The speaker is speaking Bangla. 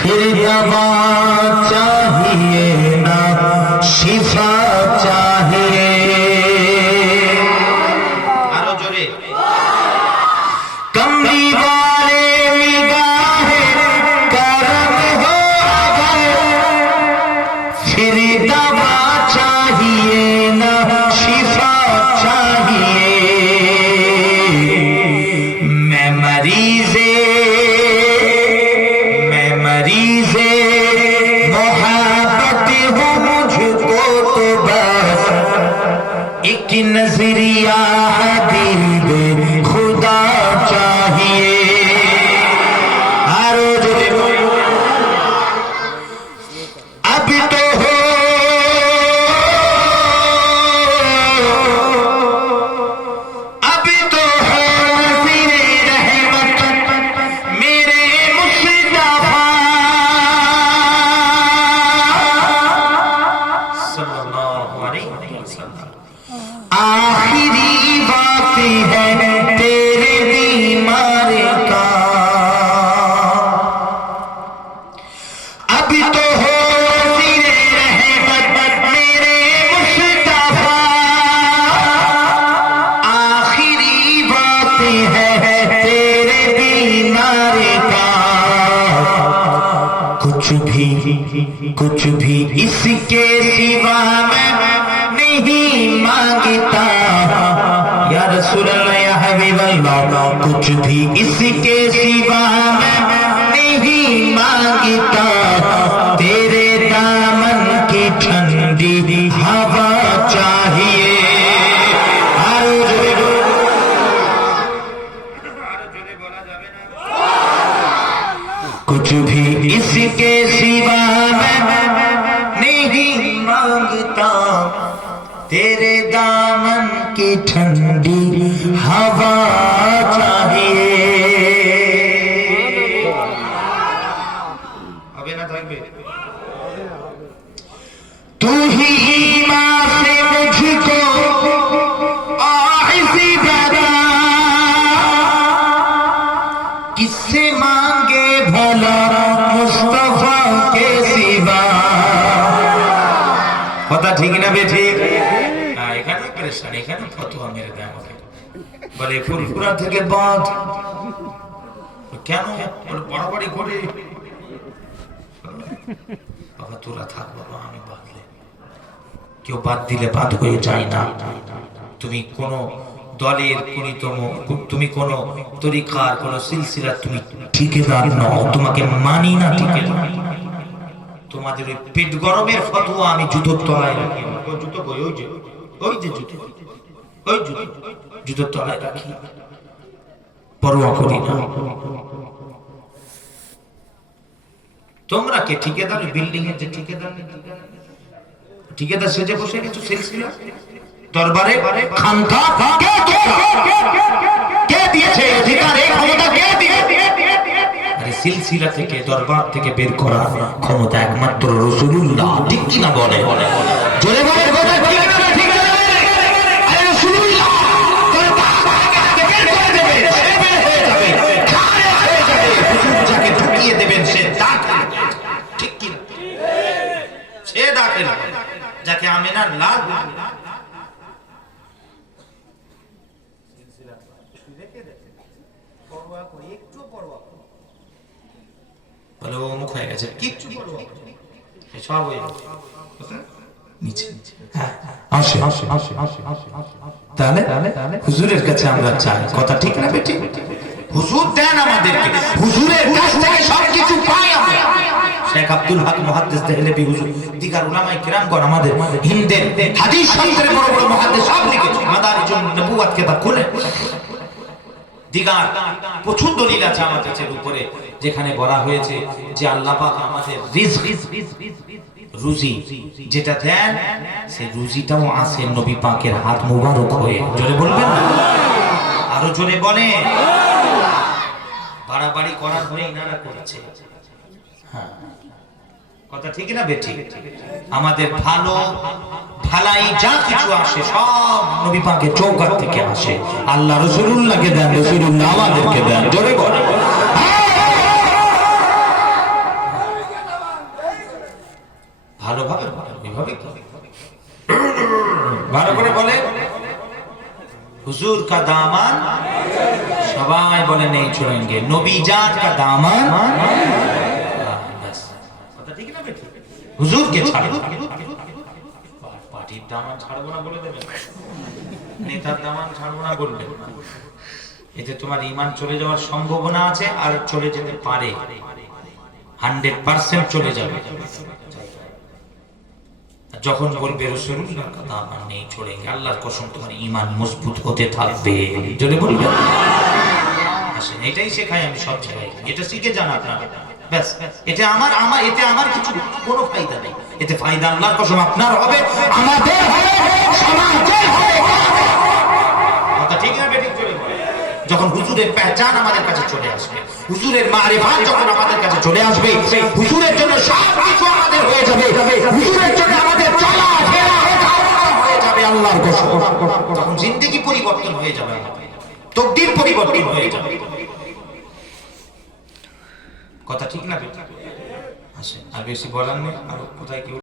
फिर दवा चाहिए ना शिफा चाहिए। आरो जोरे कमली वाले निगाहे करम हो गए, फिर दवा चाहिए ना शिफा चाहिए। मैं मरीज़े मोहब्बत हूँ, मुझको तो बस एक नजरिया हबीबे खुदा चाहिए। आरो जोरे अब तो हो नज़ीरे रहमत मेरे मुस्तफा सल्लल्लाहु अलैहि वसल्लम। आखिरी बात है तेरे बीमार का, अब तो हो नज़ीरे रहमत मेरे मुस्तफा। आखिरी बात है तेरे बीमार का, कुछ भी इसके सिवा मैं नहीं मांगता। या रसूल अल्लाह या हबीब अल्लाह, कुछ भी इसके सिवा मैं नहीं मांगता। तेरे दामन की ठंडी हवा चाहिए। कुछ भी इसके सिवा मैं नहीं मांगता, तेरे दामन की ठंडी हवा चाहिए। अबे ना থাকবে तू ही मां से मुझको आइज़ी बता, किससे मांगे भला मुस्तफा के सिवा। কথা ঠিক না বেঠি? এখানে পরেশান, এখানে ফতোয়া মেরে দেয় আমাকে, বলে ফুরফুরা থেকে বাদ কেন বড়াবড়ি করে। বাবা তোরা থাক বাবা, আমি বাঁধলে কেউ বাদ দিলে বাদ হয়ে যায় না। তুমি কোন দলের তুমি কোন তরিকার কোন সিলসিলা তুমি ঠিকাদার নও, তোমাকে মানি না ঠিকাদার। তোমাদের ওই পেট গরমের ফতোয়া আমি জুতোর তলায় রাখি। জুতো বই ওই যে জুতোর তলায় রাখি, পরোয়া করি না। তোমরা কে ঠিকাদার? বিল্ডিং এর যে ঠিকাদার সেজে বসে গেছো সিলসিলা দরবারে। খানকা কে দিয়েছে অধিকার? এই ক্ষমতা কে দিয়েছে? আরে সিলসিলা থেকে দরবার থেকে বের করা ক্ষমতা একমাত্র রাসূলুল্লাহ। ঠিক কি না বলে? জোরে বলে কথা ঠিক না? ঠিক না? আরে রাসূলুল্লাহ দরবার থেকে বের করে দেবে, সে বের হয়ে যাবে, খারে হয়ে যাবে। হুজুর যাকে ঢুকিয়ে দেবেন সে দাখিল। ঠিক কি না? সে দাখিল, যাকে আমিনার লাল বলে ও মুখ হয়ে গেছে, কিচ্ছু সব হয়ে নিচে। তাহলে হুজুরের কাছে আমরা চাই, কথা ঠিক না বেটি? হুজুর দেন আমাদেরকে, হুজুরের কাছ থেকে সবকিছু পাই আমরা। শেখ আব্দুল হক মুহাদ্দিস দেহলভী হুজুর, দিগার উলামায়ে কিরামগণ, আমাদের হিন্দের হাদিস শাস্ত্রের বড় বড় মুহাদ্দিস সব লিখেছে। মাদারিজুন নবুওয়াত কিতাব খুলে দিগার প্রচুর দলিল আছে আমাদের উপরে, যেখানে বলা হয়েছে যে আল্লাহ পাক আমাদের রিজক রুজি যেটা দেন, সেই রুজিটাও আসে নবী পাকের হাত মুবারক হয়ে। জোরে বলবেন না? আরো জোরে বলে। বাড়াবাড়ি করার পরে ইনারা করেছে। হ্যাঁ, কথা ঠিক না বেটি? আমাদের ভালো ভালাই যা কিছু আসে সব নবী পাকের চৌকাঠ থেকে আসে। আল্লাহ রাসূলুল্লাহকে দেন, রাসূলুল্লাহ আমাদেরকে দেন। জোরে বলে। হুজুর কা দামান সবাই বলে নেই ছোড়েঙ্গে, নবী জান কা দামান। কথা ঠিক না বেটি? হুজুরকে ছাড়বো, পার্টির দামান ছাড়বো না বলে দেবে, নেতার দামান ছাড়বো না বলবে, এতে তোমার ঈমান চলে যাওয়ার সম্ভাবনা আছে, আর চলে যেতে পারে, 100% চলে যাবে। যখন বলবে রাসূলুল্লাহর কথা আমার নেই ছোড়েঙ্গে, আল্লাহর কসম তোমার ঈমান মজবুত হতে থাকবে। জোরে বলবে। আসেন, এটাই শেখাই আমি সব জায়গায়, এটা শিখে যান আপনারা। ব্যাস, এটা আমার এতে আমার কিছু কোনো ফায়দা নেই, এতে ফায়দা আল্লাহর কসম আপনার হবে, আমাদের হবে, সমাজের হবে। কথা ঠিক না বেঠিক? জোরে বলে। যখন হুজুরের পেহচান আমাদের কাছে চলে আসবে, হুজুরের মারিফাত যখন আমাদের কাছে চলে আসবে, হুজুরের জন্য সব কিছু আমাদের হয়ে যাবে, হুজুরের জন্য আমাদের চলাফেরা হয়ে যাবে আল্লাহর কসম। তখন জিন্দেগি পরিবর্তন হয়ে যাবে, তকদীর পরিবর্তন হয়ে যাবে। কথা ঠিক না? আসে, আর বেশি বলার নেই। আর কোথায় কি